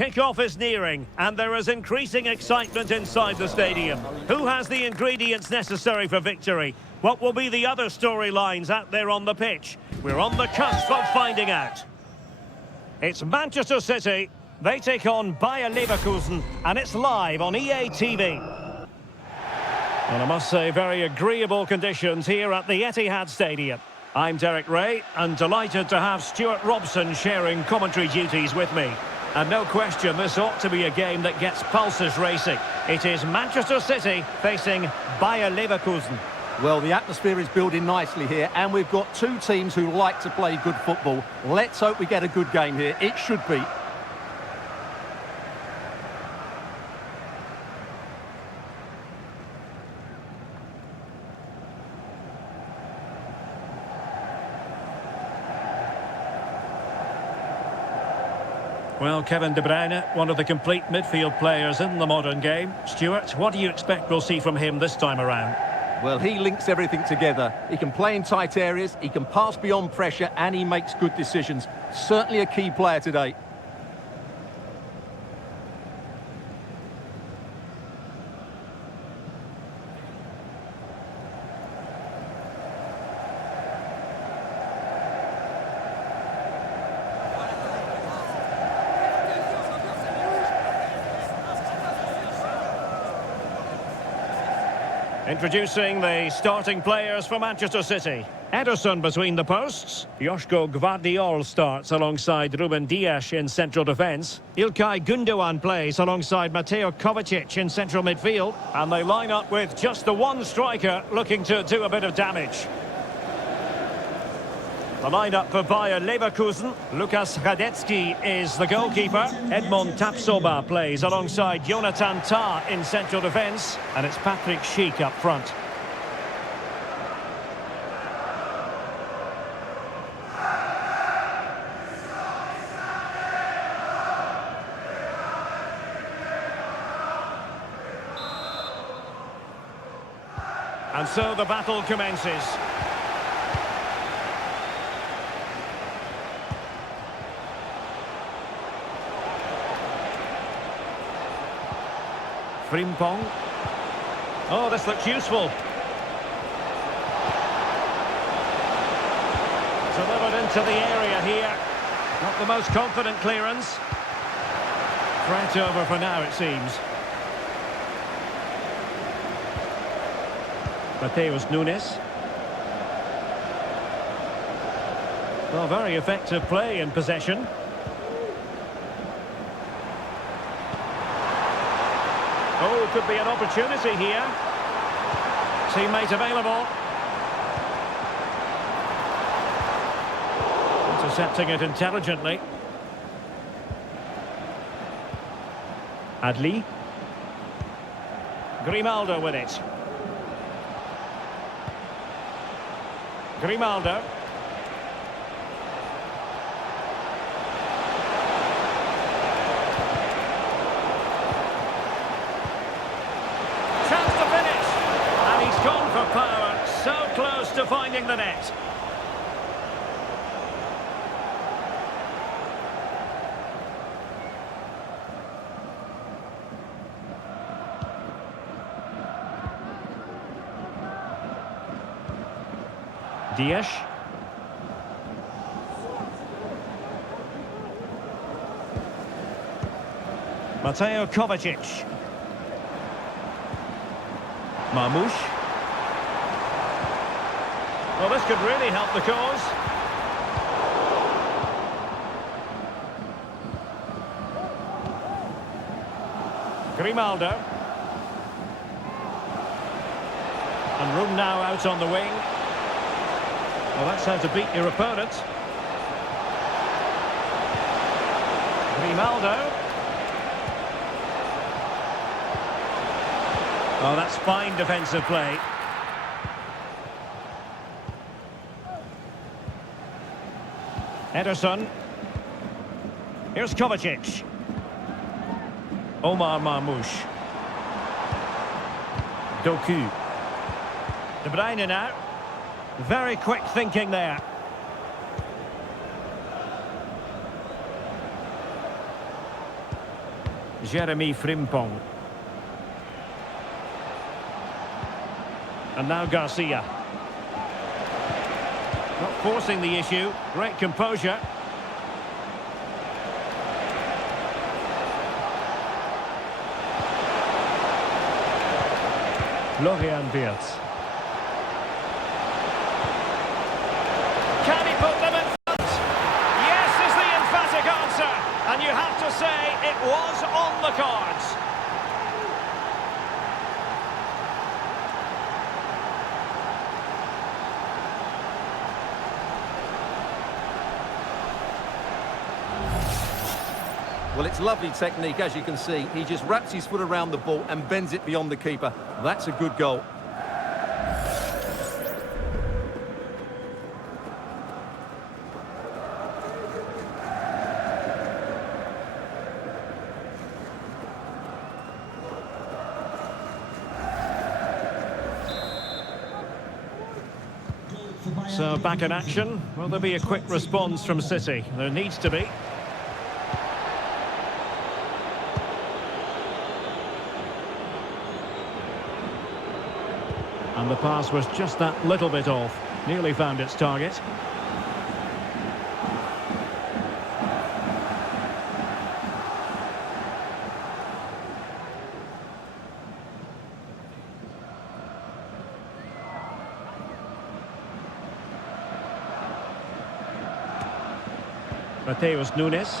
Kick-off is nearing, and there is increasing excitement inside the stadium. Who has the ingredients necessary for victory? What will be the other storylines out there on the pitch? We're on the cusp of finding out. It's Manchester City. They take on BAYERLEVERKUSEN, and it's live on EA TV. And I must say, very agreeable conditions here at the Etihad Stadium. I'm Derek Ray, and delighted to have Stuart Robson sharing commentary duties with me. And no question, this ought to be a game that gets pulses racing. It is Manchester City facing BAYERLEVERKUSEN. Well, the atmosphere is building nicely here, and we've got two teams who like to play good football. Let's hope we get a good game here. It should be. Well, Kevin De Bruyne, one of the complete midfield players in the modern game. Stuart, what do you expect we'll see from him this time around? Well, he links everything together. He can play in tight areas, he can pass beyond pressure, and he makes good decisions. Certainly a key player today. Introducing the starting players for Manchester City. Ederson between the posts. Joško Gvardiol starts alongside Ruben Dias in central defence. Ilkay Gundogan plays alongside Mateo Kovacic in central midfield. And they line up with just the one striker looking to do a bit of damage. The lineup for BAYERLEVERKUSEN. Lukas Hradecky is the goalkeeper. Edmond Tapsoba plays alongside Jonathan Tah in central defence. And it's Patrick Schick up front. And so the battle commences. Frimpong. Oh, this looks useful. Delivered into the area here. Not the most confident clearance. Threat over for now, it seems. Mateus Nunes. Well, very effective play in possession. Oh, could be an opportunity here. Teammate available. Intercepting it intelligently. Adli. Grimaldo with it. Grimaldo. Gone for power, so close to finding the net. Dias. Mateo Kovacic. Marmoush. Well, this could really help the cause. Grimaldo. And room now out on the wing. Well, that's how to beat your opponent. Grimaldo. Oh, that's fine defensive play. Ederson. Here's Kovacic. Omar Marmoush. Doku. De Bruyne now. Very quick thinking there. Jeremy Frimpong. And now Garcia. Not forcing the issue. Great composure. Florian Wirtz. Can he put them in front? Yes is the emphatic answer. And you have to say it was on the cards. Well, it's lovely technique, as you can see. He just wraps his foot around the ball and bends it beyond the keeper. That's a good goal. So back in action. Will there be a quick response from City? There needs to be. And the pass was just that little bit off. Nearly found its target. Mateus Nunes.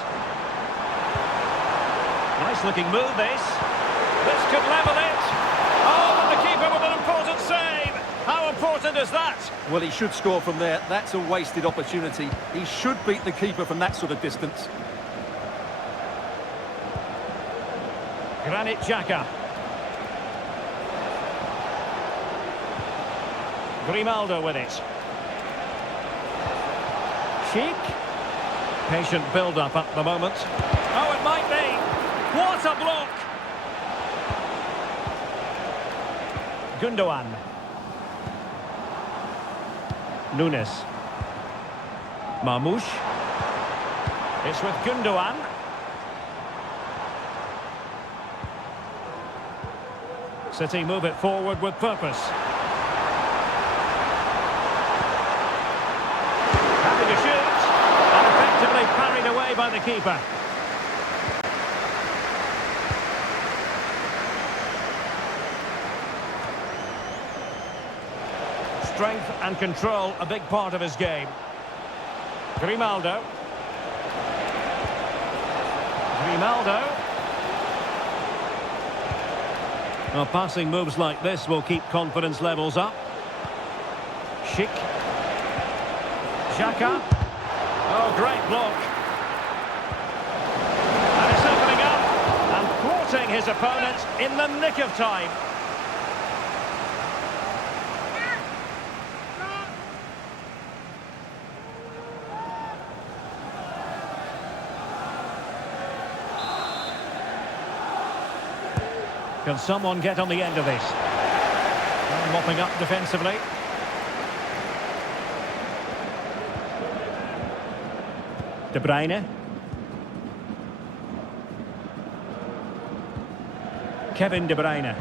Nice looking move this. This could level it. Oh, but the keeper with an important save. How important is that? Well, he should score from there. That's a wasted opportunity. He should beat the keeper from that sort of distance. Granit Xhaka. Grimaldo with it. Sheik. Patient build-up at the moment. Oh, it might be. What a block! Gundogan. Nunes. Marmoush. It's with Gundogan. City move it forward with purpose. Happy to shoot. And effectively parried away by the keeper. Strength and control, a big part of his game. Grimaldo. Grimaldo. Well, passing moves like this will keep confidence levels up. Sheik. Xhaka. Oh, great block. And it's opening up and thwarting his opponent in the nick of time. Can someone get on the end of this? And mopping up defensively. De Bruyne. Kevin De Bruyne.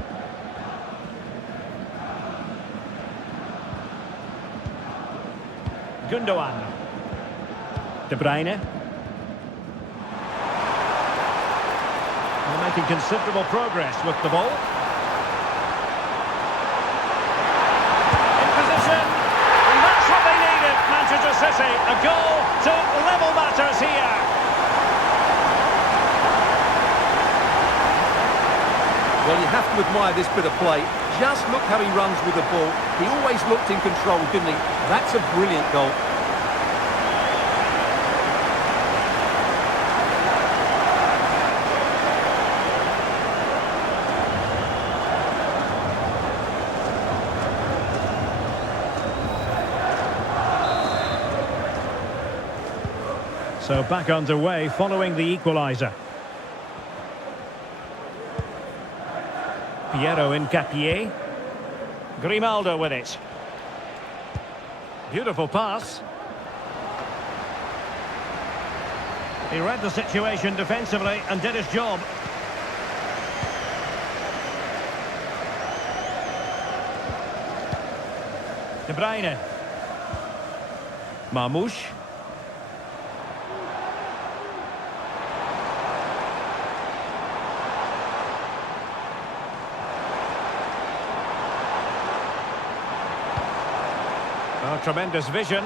Gundogan. De Bruyne. They're making considerable progress with the ball. In position. And that's what they needed, Manchester City. A goal to level matters here. Well, you have to admire this bit of play. Just look how he runs with the ball. He always looked in control, didn't he? That's a brilliant goal. So back underway following the equaliser. Piero Incapié. Grimaldo with it. Beautiful pass. He read the situation defensively and did his job. De Bruyne. Marmoush. Oh, tremendous vision.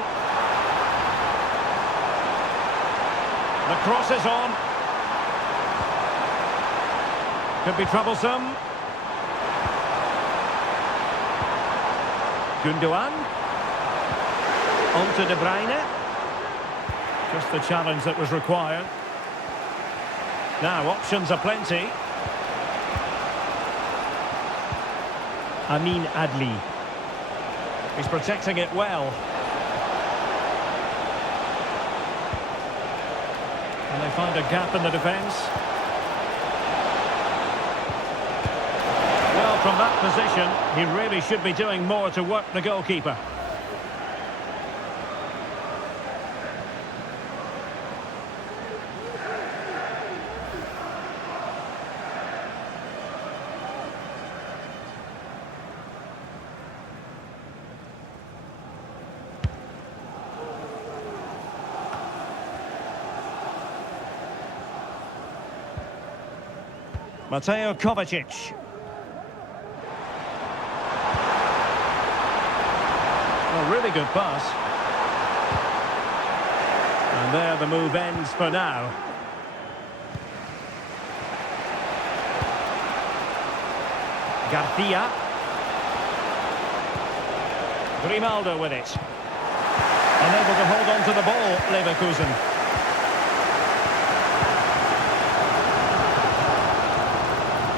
The cross is on. Could be troublesome. Gundogan. On to De Bruyne. Just the challenge that was required. Now, options are plenty. Amin Adli. He's protecting it well. And they find a gap in the defence. Well, from that position, he really should be doing more to work the goalkeeper. Mateo Kovacic. A really good pass. And there the move ends for now. Garcia. Grimaldo with it. Unable to hold on to the ball, Leverkusen.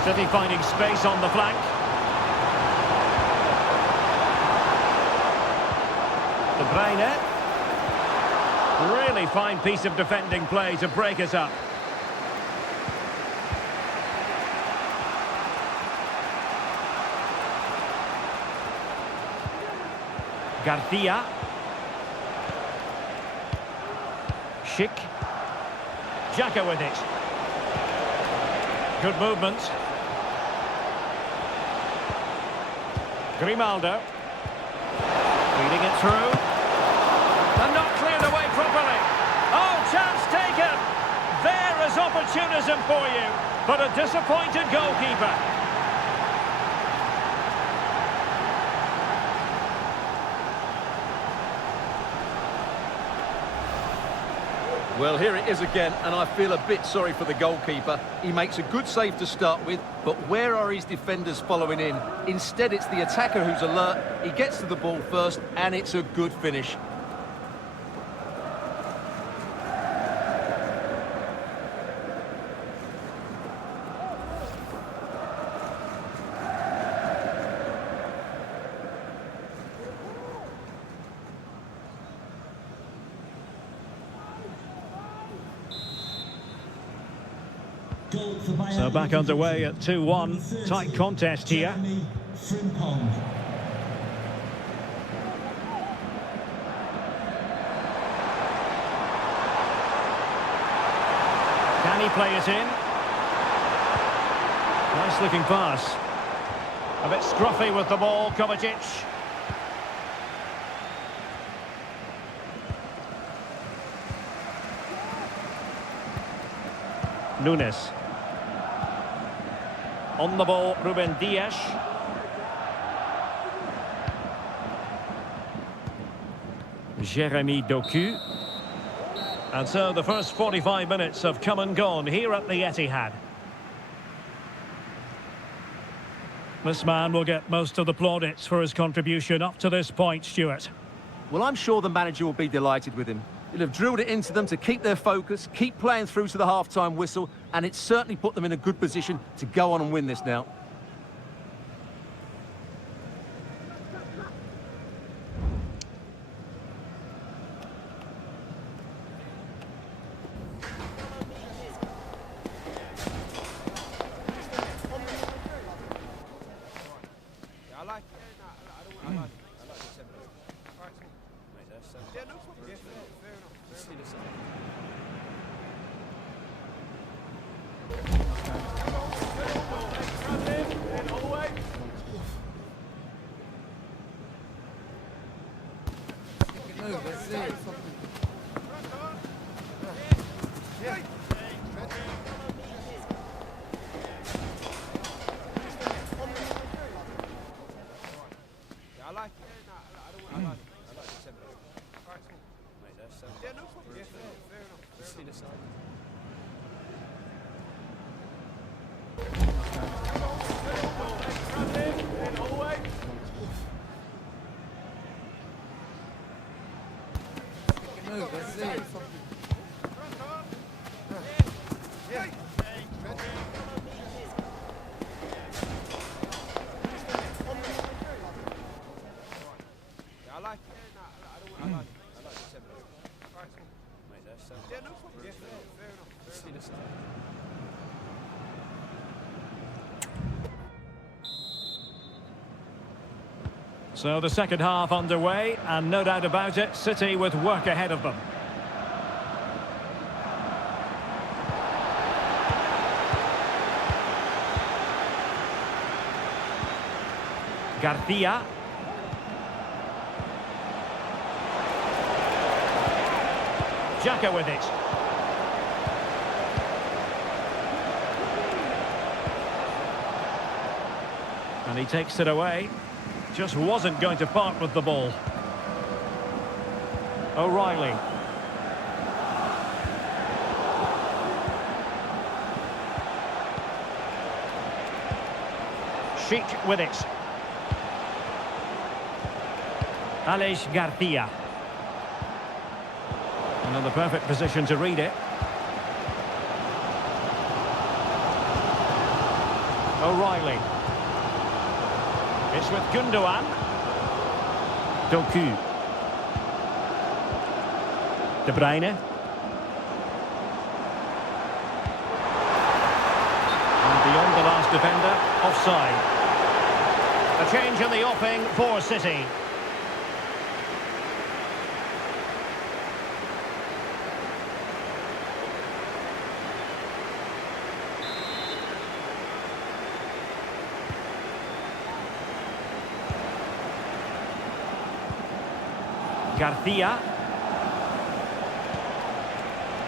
City finding space on the flank. De Bruyne. Really fine piece of defending play to break us up. Garcia. Schick. Xhaka with it. Good movement. Grimaldo. Feeding it through. And not cleared away properly. Oh, chance taken. There is opportunism for you. But a disappointed goalkeeper. Well, here it is again, and I feel a bit sorry for the goalkeeper. He makes a good save to start with, but where are his defenders following in? Instead, it's the attacker who's alert. He gets to the ball first, and it's a good finish. So back underway at 2-1. Tight contest here. Can he play it in? Nice looking pass. A bit scruffy with the ball, Kovacic. Nunes. On the ball, Ruben Dias. Jeremy Doku. And so the first 45 minutes have come and gone here at the Etihad. This man will get most of the plaudits for his contribution up to this point, Stuart. Well, I'm sure the manager will be delighted with him. He'll have drilled it into them to keep their focus, keep playing through to the half-time whistle, and it's certainly put them in a good position to go on and win this now. So the second half underway, and no doubt about it, City with work ahead of them. Garcia. Xhaka with it. And he takes it away. Just wasn't going to part with the ball. O'Reilly. Sheik with it. Alex Garcia. Another perfect position to read it. O'Reilly. It's with Gundogan. Doku. De Bruyne. And beyond the last defender, offside. A change in the offing for City. Garcia.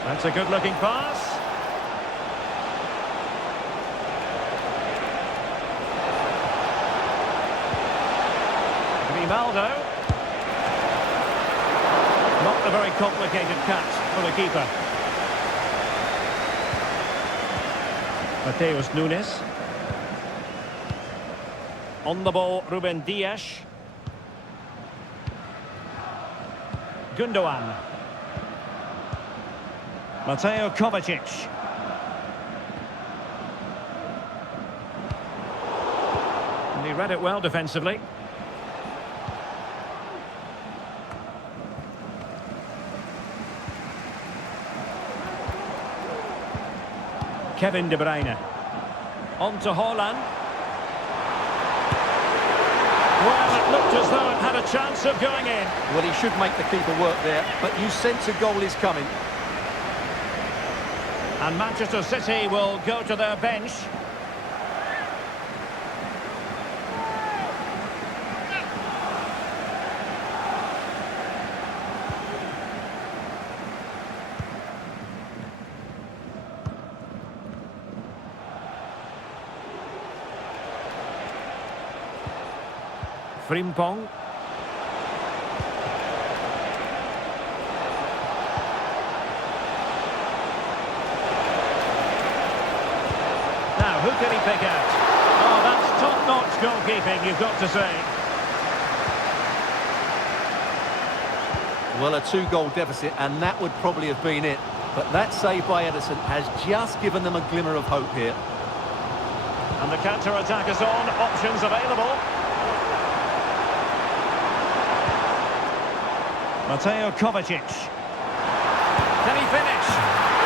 That's a good-looking pass. Grimaldo. Not a very complicated catch for the keeper. Mateus Nunes. On the ball, Ruben Dias. Gundogan. Mateo Kovacic. And he read it well defensively. Kevin De Bruyne. On to Haaland. Well, it looked as though it had a chance of going in. Well, he should make the keeper work there, but you sense a goal is coming. And Manchester City will go to their bench. Frimpong. Now, who can he pick out? Oh, that's top-notch goalkeeping, you've got to say. Well, a two-goal deficit, and that would probably have been it. But that save by Ederson has just given them a glimmer of hope here. And the counter-attack is on, options available. Mateo Kovacic. Can he finish?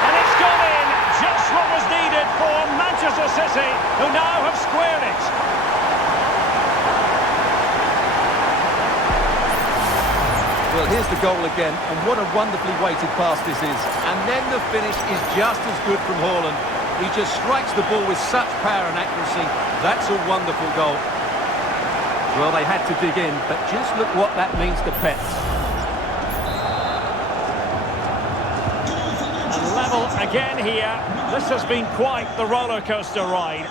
And it's gone in! Just what was needed for Manchester City, who now have squared it. Well, here's the goal again, and what a wonderfully weighted pass this is. And then the finish is just as good from Haaland. He just strikes the ball with such power and accuracy. That's a wonderful goal. Well, they had to dig in, but just look what that means to Pets. Level again here. This has been quite the roller coaster ride.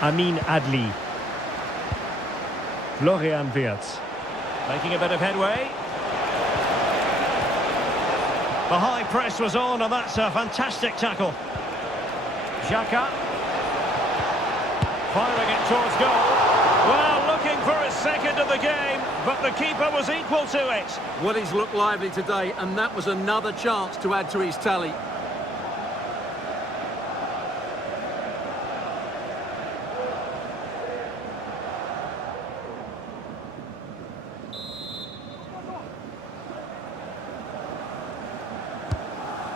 Amin Adli. Florian Wirtz. Making a bit of headway. The high press was on, and that's a fantastic tackle. Xhaka. Firing it towards goal. Well, looking for his second of the game, but the keeper was equal to it. Well, he's looked lively today, and that was another chance to add to his tally.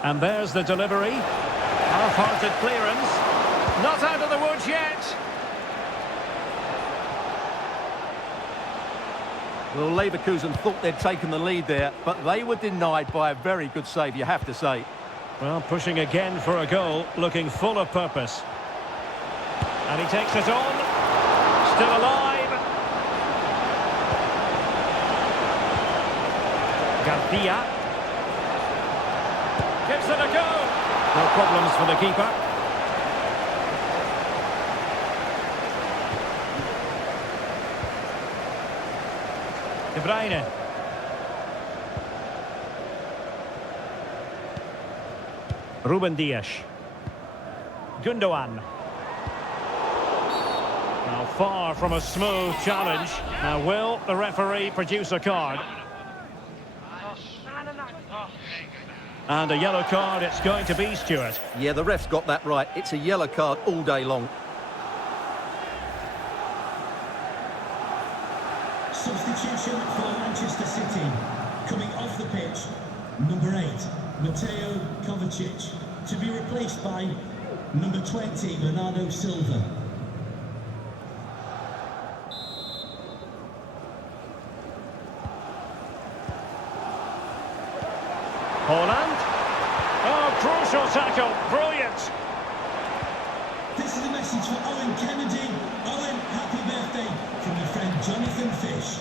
And there's the delivery. Half-hearted clearance. Not out of the woods yet. Well, Leverkusen thought they'd taken the lead there, but they were denied by a very good save, you have to say. Well, pushing again for a goal, looking full of purpose. And he takes it on. Still alive. Garcia. Gives it a go. No problems for the keeper. De Bruyne. Ruben Dias. Gundogan. Now far from a smooth challenge. Now will the referee produce a card? And a yellow card it's going to be, Stuart. Yeah, the ref's got that right. It's a yellow card all day long. Substitution for Manchester City. Coming off the pitch, number 8, Mateo Kovacic. To be replaced by number 20, Bernardo Silva. Holland. Oh, crucial tackle. Brilliant. This is a message for Owen Kennedy. Owen, happy birthday from your friend Jonathan Fish.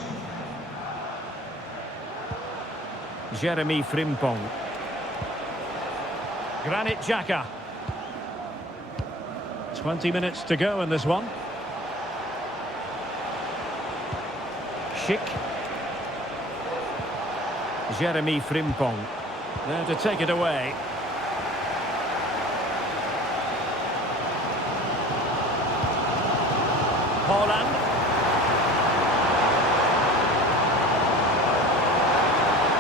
Jeremy Frimpong. Granit Xhaka. 20 minutes to go in this one. Schick. Jeremy Frimpong. There to take it away. Holland.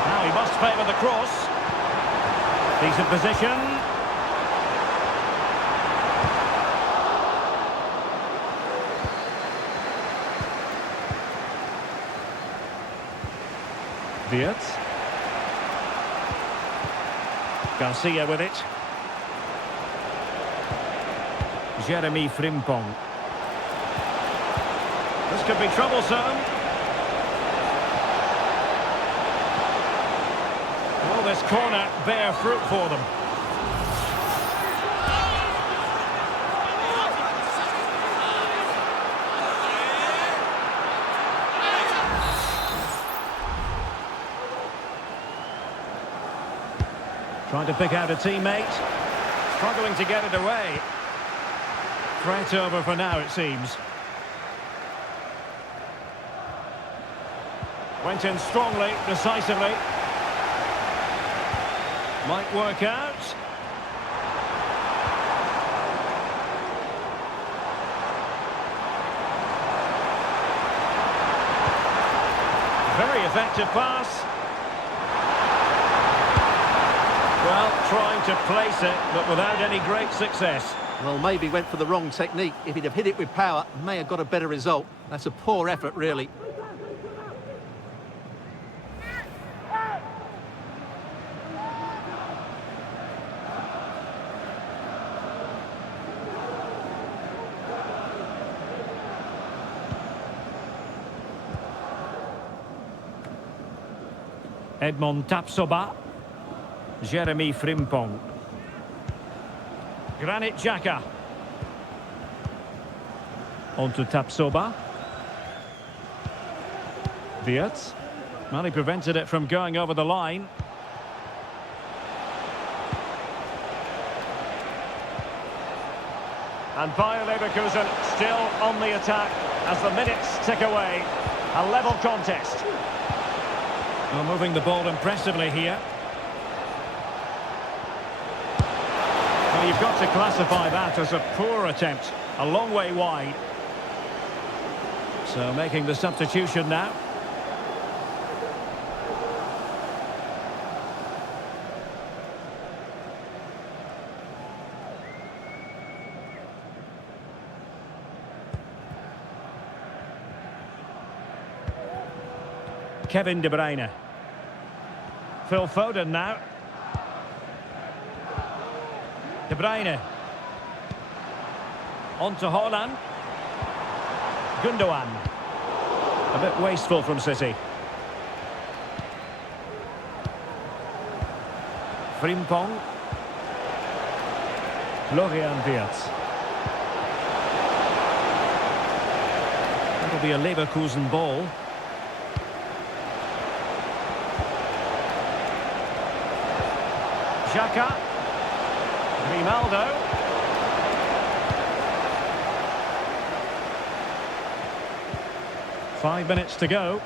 Now he must favour the cross. Decent position. Wirtz. Garcia with it. Jeremy Frimpong. This could be troublesome. Will this corner bear fruit for them? Trying to pick out a teammate. Struggling to get it away. Threat over for now, it seems. Went in strongly, decisively. Might work out. Very effective pass. Well, trying to place it, but without any great success. Well, maybe went for the wrong technique. If he'd have hit it with power, may have got a better result. That's a poor effort, really. Edmond Tapsoba. Jeremy Frimpong. Granit Xhaka. On to Tapsoba. Wirtz. Well, he prevented it from going over the line. And BAYERLEVERKUSEN still on the attack as the minutes tick away. A level contest. Well, moving the ball impressively here. Well, you've got to classify that as a poor attempt. A long way wide. So making the substitution now. Kevin De Bruyne. Phil Foden now. De Bruyne. On to Haaland. Gundogan. A bit wasteful from City. Frimpong. Florian Wirtz. That'll be a Leverkusen ball. Xhaka. Grimaldo. 5 minutes to go.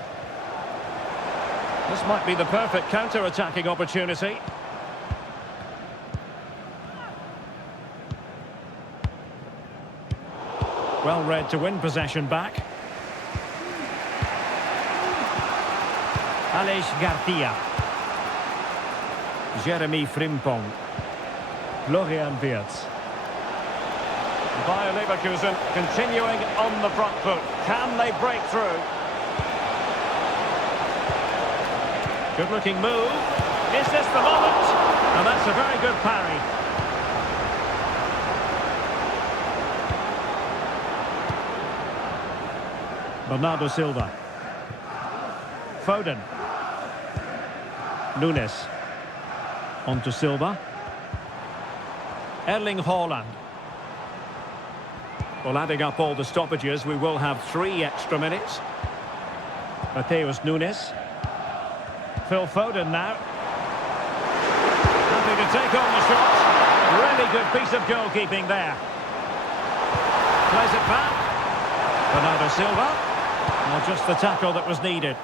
This might be the perfect counter-attacking opportunity. Well read to win possession back. Aleix Garcia. Jeremy Frimpong. Florian Wirtz. BAYERLEVERKUSEN continuing on the front foot. Can they break through? Good looking move. Is this the moment? And that's a very good parry. Bernardo Silva. Foden. Nunes. On to Silva. Erling Haaland. Well, adding up all the stoppages, we will have 3 extra minutes. Mateus Nunes. Phil Foden now. Happy to take on the shot. Really good piece of goalkeeping there. Plays it back. Bernardo Silva. Well, just the tackle that was needed.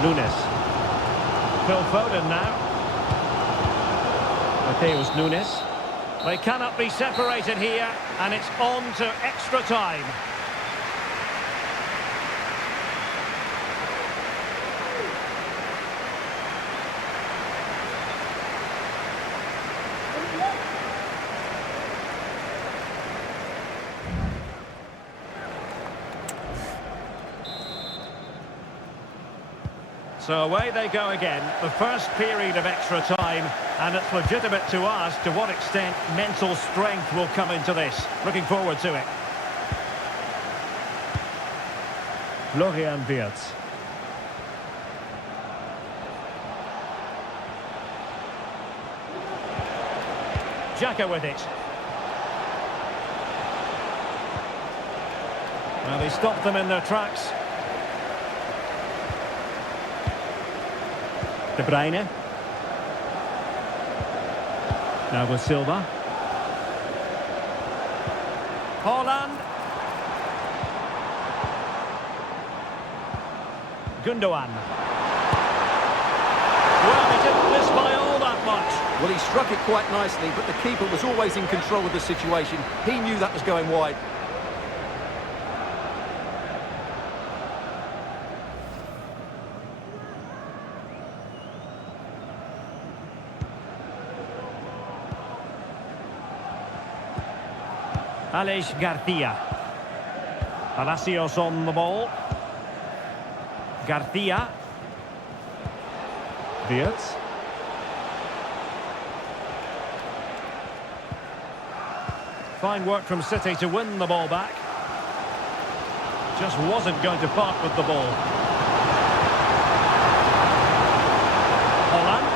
Nunes. Phil Foden now. Mateus Nunes. They cannot be separated here, and it's on to extra time. So away they go again, the first period of extra time, and it's legitimate to ask to what extent mental strength will come into this. Looking forward to it. Florian Wirtz. Xhaka with it. Well, they stopped them in their tracks. De Bruyne. Now with Silva. Haaland. Gundogan. Well, he didn't miss by all that much. Well, he struck it quite nicely, but the keeper was always in control of the situation. He knew that was going wide. Aleix Garcia. Palacios on the ball. Garcia. Wirtz. Fine work from City to win the ball back. Just wasn't going to part with the ball. Haaland.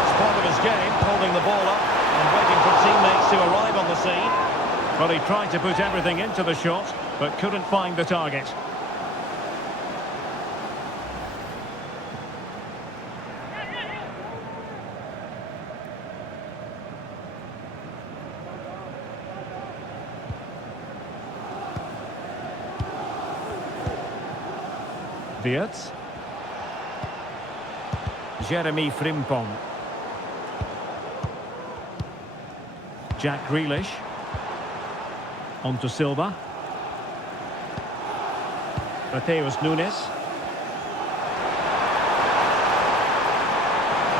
It's part of his game, holding the ball up and waiting for teammates to arrive on the scene. Well, he tried to put everything into the shot, but couldn't find the target. Wirtz. Jeremy Frimpong. Jack Grealish. On to Silva. Mateus Nunes.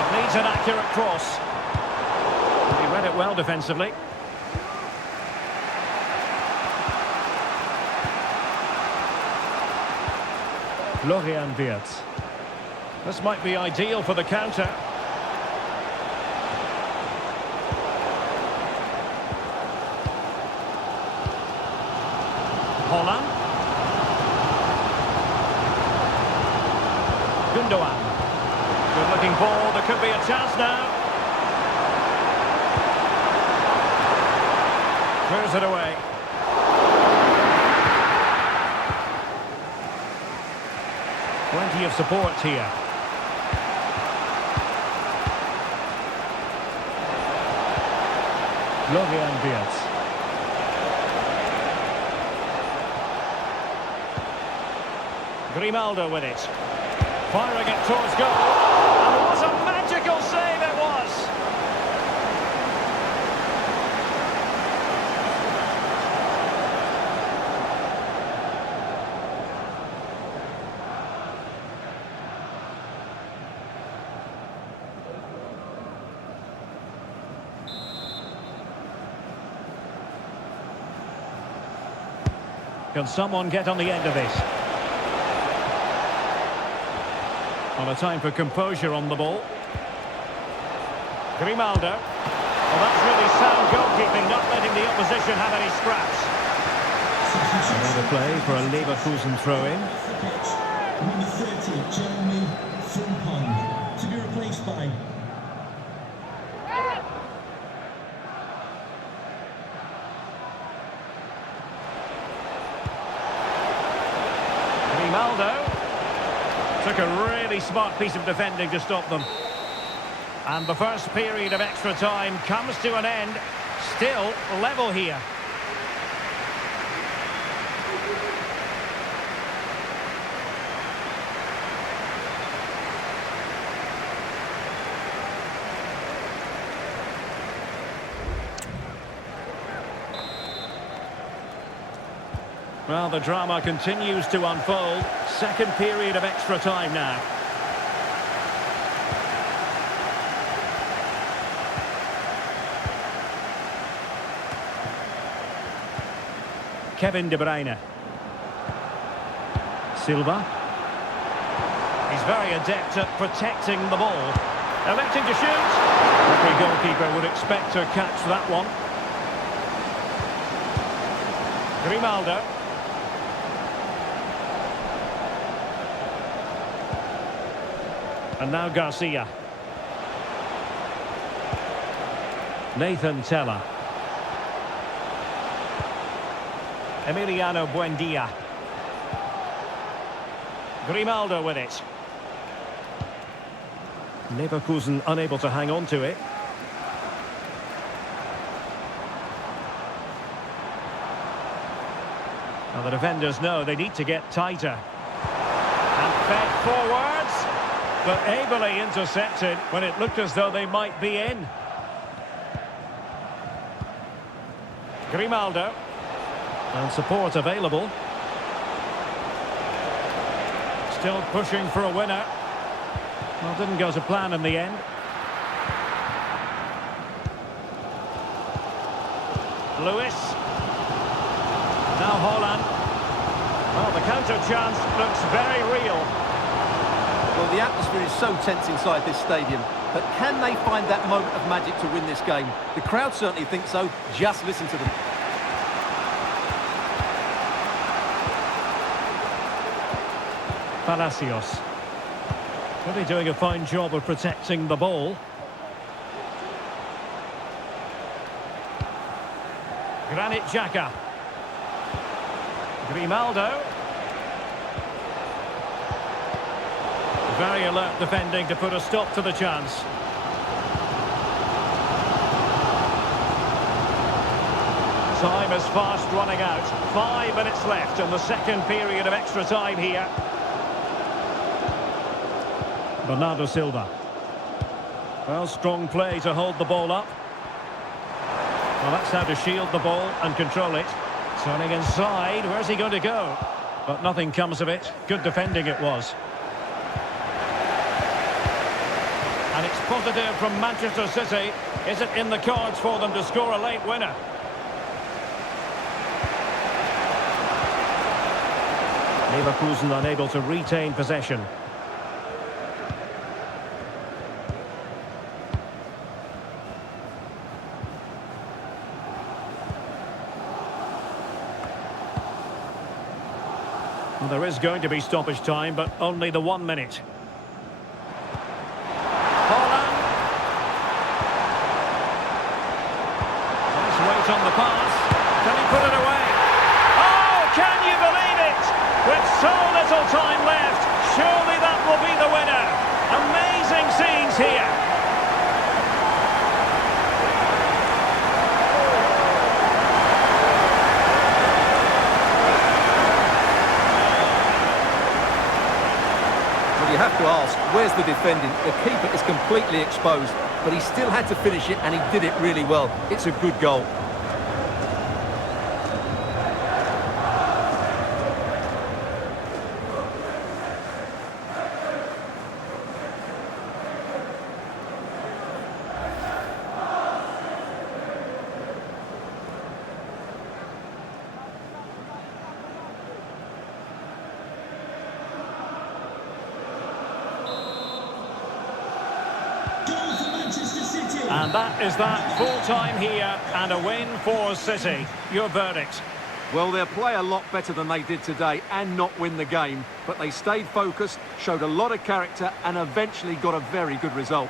It needs an accurate cross. He read it well defensively. Florian Wirtz. This might be ideal for the counter. Holland. Gundogan. Good looking ball, there could be a chance now. Clears it away. Plenty of support here. Florian Wirtz. Grimaldo with it. Firing it towards goal. And what a magical save it was! Can someone get on the end of this? On a time for composure on the ball. Grimaldo. Well, that's really sound goalkeeping, not letting the opposition have any scraps. Another play for a Leverkusen throw-in. Number 30, Jeremy Frimpong, to be replaced by Grimaldo. Took a really smart piece of defending to stop them. And the first period of extra time comes to an end. Still level here. Well, the drama continues to unfold. Second period of extra time now. Kevin De Bruyne. Silva. He's very adept at protecting the ball. Electing to shoot. Every goalkeeper would expect to catch that one. Grimaldo. And now Garcia. Nathan Teller. Emiliano Buendia. Grimaldo with it. Leverkusen unable to hang on to it. Now the defenders know they need to get tighter. And fed forwards, but ably intercepted when it looked as though they might be in. Grimaldo. And support available. Still pushing for a winner. Well, didn't go to plan in the end. Lewis. Now Holland. Well, the counter chance looks very real. Well, the atmosphere is so tense inside this stadium, but can they find that moment of magic to win this game? The crowd certainly think so. Just listen to them. Palacios. Really doing a fine job of protecting the ball. Granit Xhaka. Grimaldo. Very alert defending to put a stop to the chance. Time is fast running out. 5 minutes left in the second period of extra time here. Bernardo Silva. Well, strong play to hold the ball up. Well, that's how to shield the ball and control it. Turning inside, where's he going to go? But nothing comes of it. Good defending it was. And it's positive from Manchester City. Is it in the cards for them to score a late winner? Leverkusen unable to retain possession. Well, there is going to be stoppage time, but only the 1 minute. Holland. Nice weight on the pass. Can he put it away? Oh, can you believe it? With so little time left, surely that will be the winner. Amazing scenes here. You have to ask, where's the defending? The keeper is completely exposed, but he still had to finish it, and he did it really well. It's a good goal. Goal for Manchester City. And that is that, full time here and a win for City. Your verdict? Well, they'll play a lot better than they did today and not win the game, but they stayed focused, showed a lot of character and eventually got a very good result.